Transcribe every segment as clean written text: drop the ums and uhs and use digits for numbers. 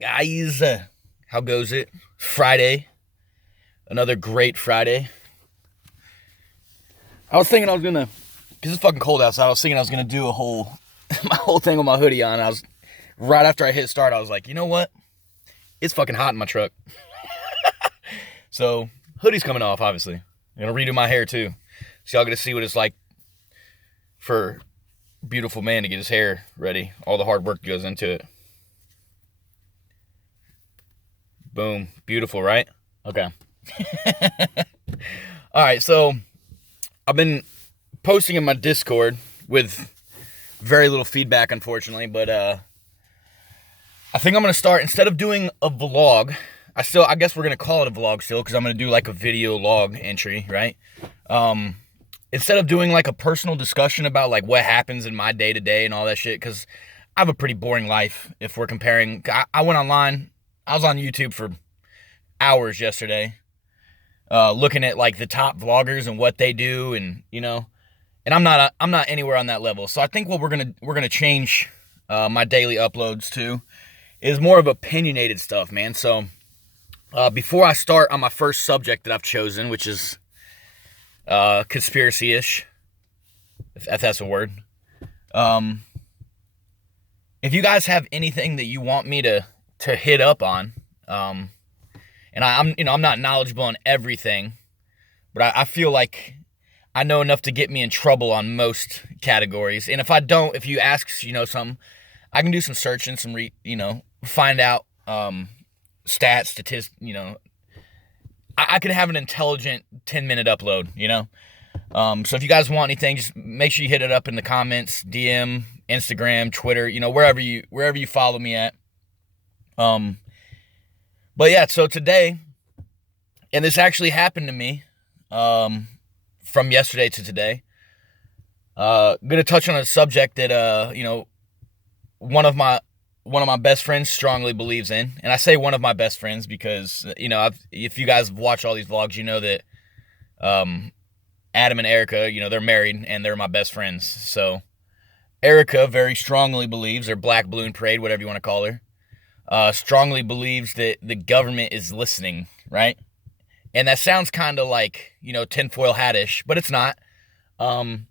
Guys? How goes it? Friday. Another great Friday. I was thinking I was gonna, because it's fucking cold outside, I was thinking I was gonna do my whole thing with my hoodie on. Right after I hit start, I was like, you know what? It's fucking hot in my truck. So, hoodie's coming off, obviously. I'm gonna redo my hair too. So y'all get to see what it's like for a beautiful man to get his hair ready. All the hard work goes into it. Boom. Beautiful, right? Okay. All right, so I've been posting in my Discord with very little feedback, unfortunately, but I think I'm gonna start, instead of doing a vlog, I guess we're gonna call it a vlog still, because I'm gonna do like a video log entry, right? Instead of doing like a personal discussion about like what happens in my day to day and all that shit, because I have a pretty boring life. If we're comparing, I went online, I was on YouTube for hours yesterday, looking at like the top vloggers and what they do, and and I'm not anywhere on that level. So I think what we're gonna change my daily uploads to is more of opinionated stuff, man. So before I start on my first subject that I've chosen, which is conspiracy-ish, if that's a word, if you guys have anything that you want me to hit up on, and I'm not knowledgeable on everything, but I feel like I know enough to get me in trouble on most categories. And if you ask, something, I can do some searching, find out stats, statistics, I can have an intelligent 10-minute upload, So if you guys want anything, just make sure you hit it up in the comments, DM, Instagram, Twitter, wherever you follow me at. But yeah, so today, and this actually happened to me, from yesterday to today. I'm gonna touch on a subject that one of my best friends strongly believes in, and I say one of my best friends because if you guys watch all these vlogs, you know that Adam and Erica, they're married and they're my best friends. So Erica very strongly believes, or Black Balloon Parade, whatever you want to call her, strongly believes that the government is listening, right? And that sounds kind of like, tinfoil hat-ish, but it's not. And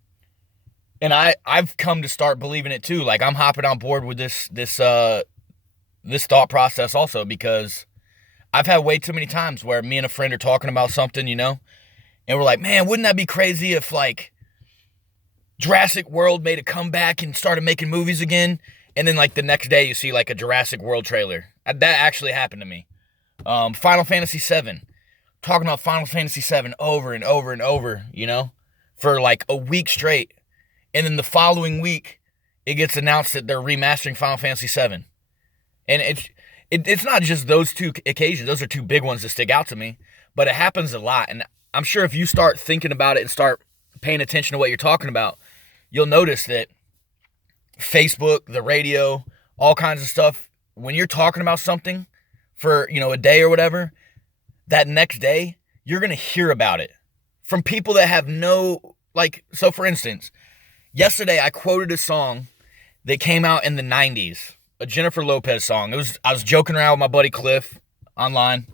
I've come to start believing it too. Like, I'm hopping on board with this thought process also, because I've had way too many times where me and a friend are talking about something, and we're like, man, wouldn't that be crazy if like Jurassic World made a comeback and started making movies again? And then like the next day you see like a Jurassic World trailer. That actually happened to me. Final Fantasy VII. Talking about Final Fantasy VII over and over and over, for like a week straight. And then the following week, it gets announced that they're remastering Final Fantasy VII. And it's not just those two occasions. Those are two big ones that stick out to me. But it happens a lot. And I'm sure if you start thinking about it and start paying attention to what you're talking about, you'll notice that Facebook, the radio, all kinds of stuff, when you're talking about something for, a day or whatever, that next day, you're going to hear about it from people that have so for instance, yesterday I quoted a song that came out in the 90s, a Jennifer Lopez song. I was joking around with my buddy Cliff online,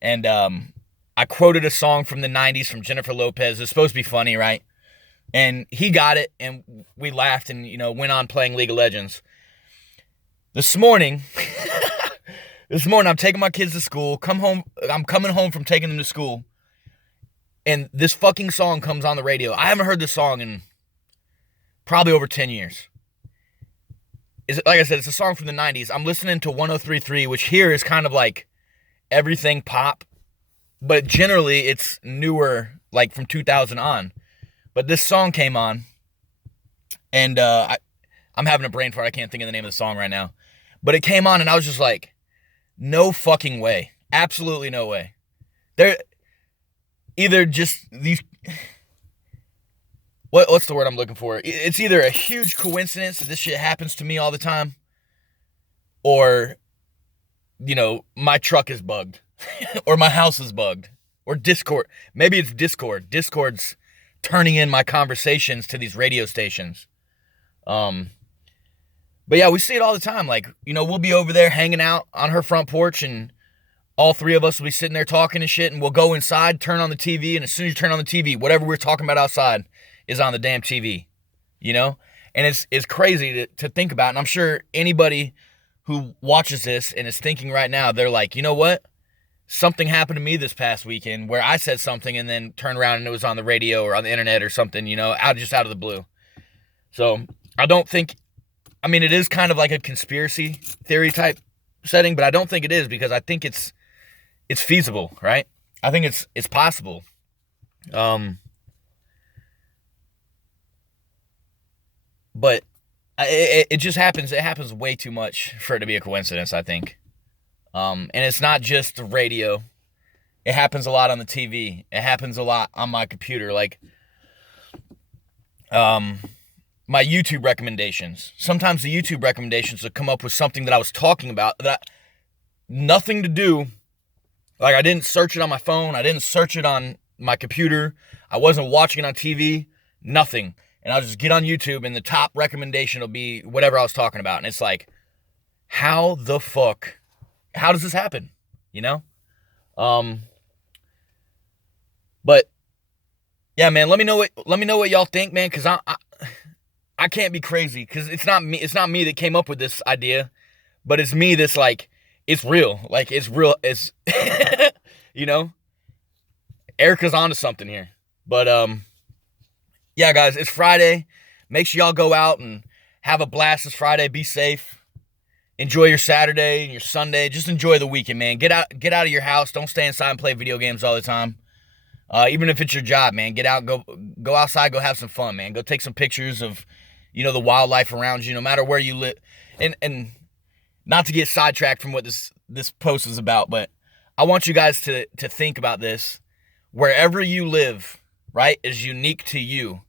and I quoted a song from the 90s from Jennifer Lopez. It's supposed to be funny, right? And he got it, and we laughed and, went on playing League of Legends. This morning, I'm taking my kids to school, I'm coming home from taking them to school, and this fucking song comes on the radio. I haven't heard this song in probably over 10 years. Like I said, it's a song from the 90s. I'm listening to 103.3, which here is kind of like everything pop, but generally it's newer, like from 2000 on. But this song came on, and I'm having a brain fart. I can't think of the name of the song right now. But it came on, and I was just like, no fucking way. Absolutely no way. They're either just these... What's the word I'm looking for? It's either a huge coincidence that this shit happens to me all the time, or, my truck is bugged, or my house is bugged, or Discord. Maybe it's Discord. Discord's turning in my conversations to these radio stations. But yeah, we see it all the time. Like, we'll be over there hanging out on her front porch, and all three of us will be sitting there talking and shit, and we'll go inside, turn on the TV, and as soon as you turn on the TV, whatever we're talking about outside is on the damn TV, you know? And it's crazy to think about, and I'm sure anybody who watches this and is thinking right now, they're like, you know what? Something happened to me this past weekend where I said something and then turned around and it was on the radio or on the internet or something, out of the blue. So I don't think, it is kind of like a conspiracy theory type setting, but I don't think it is, because I think it's feasible, right? I think it's possible. But it just happens. It happens way too much for it to be a coincidence, I think. And it's not just the radio. It happens a lot on the TV. It happens a lot on my computer. Like, my YouTube recommendations. Sometimes the YouTube recommendations will come up with something that I was talking about that nothing to do. Like, I didn't search it on my phone. I didn't search it on my computer. I wasn't watching it on TV. Nothing. And I'll just get on YouTube and the top recommendation will be whatever I was talking about. And it's like, how the fuck? How does this happen? But yeah, man, let me know what y'all think, man, because I can't be crazy, because it's not me that came up with this idea, but it's me that's like, it's real. Like, it's real. It's, Erica's onto something here. But, yeah, guys, it's Friday. Make sure y'all go out and have a blast this Friday. Be safe. Enjoy your Saturday and your Sunday. Just enjoy the weekend, man. Get out of your house. Don't stay inside and play video games all the time. Even if it's your job, man. Get out, go outside, go have some fun, man. Go take some pictures of, the wildlife around you, no matter where you live. And not to get sidetracked from what this post is about, but I want you guys to think about this. Wherever you live, right, is unique to you.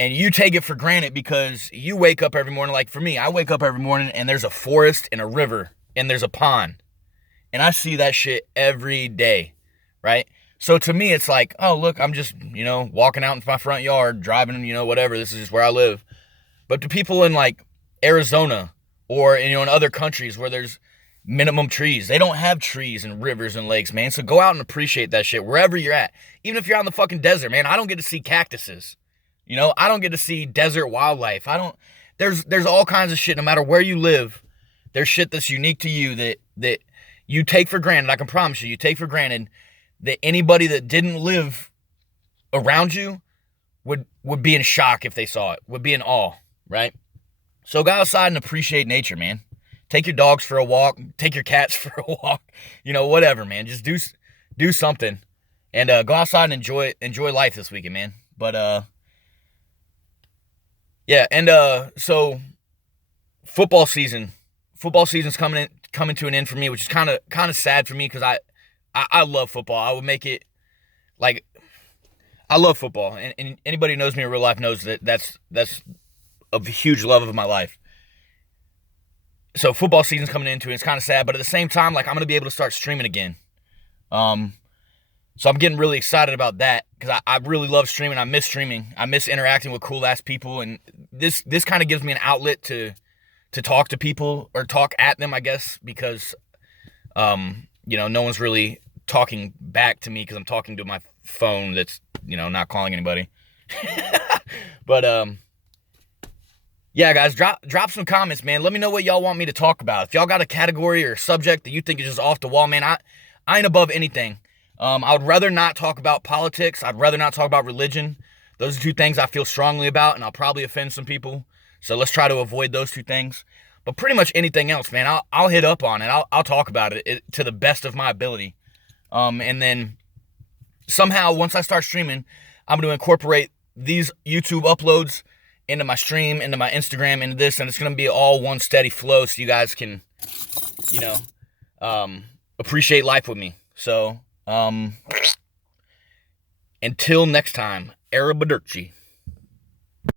And you take it for granted because you wake up every morning. Like, for me, I wake up every morning and there's a forest and a river and there's a pond. And I see that shit every day, right? So to me, it's like, oh, look, I'm just, walking out in my front yard, driving, whatever. This is just where I live. But to people in, like, Arizona or, in other countries where there's minimum trees, they don't have trees and rivers and lakes, man. So go out and appreciate that shit wherever you're at. Even if you're out in the fucking desert, man, I don't get to see cactuses. I don't get to see desert wildlife. There's all kinds of shit, no matter where you live. There's shit that's unique to you that you take for granted. I can promise you take for granted that anybody that didn't live around you would be in shock if they saw it, would be in awe, right? So go outside and appreciate nature, man. Take your dogs for a walk. Take your cats for a walk. Whatever, man. Just do something. And go outside and enjoy life this weekend, man. But, yeah, and so football season's coming to an end for me, which is kind of sad for me, because I love football. I would make it, like, I love football, and anybody who knows me in real life knows that's a huge love of my life. So football season's coming into it. It's kind of sad, but at the same time, like, I'm gonna be able to start streaming again. So I'm getting really excited about that, because I really love streaming. I miss streaming. I miss interacting with cool ass people, and this kind of gives me an outlet to talk to people, or talk at them, I guess, because no one's really talking back to me because I'm talking to my phone that's not calling anybody. But yeah, guys, drop some comments, man. Let me know what y'all want me to talk about. If y'all got a category or a subject that you think is just off the wall, man, I ain't above anything. I would rather not talk about politics. I'd rather not talk about religion. Those are two things I feel strongly about, and I'll probably offend some people. So let's try to avoid those two things. But pretty much anything else, man, I'll hit up on it. I'll talk about it to the best of my ability. And then somehow, once I start streaming, I'm going to incorporate these YouTube uploads into my stream, into my Instagram, into this, and it's going to be all one steady flow, so you guys can, appreciate life with me. So, until next time, Arrivederci.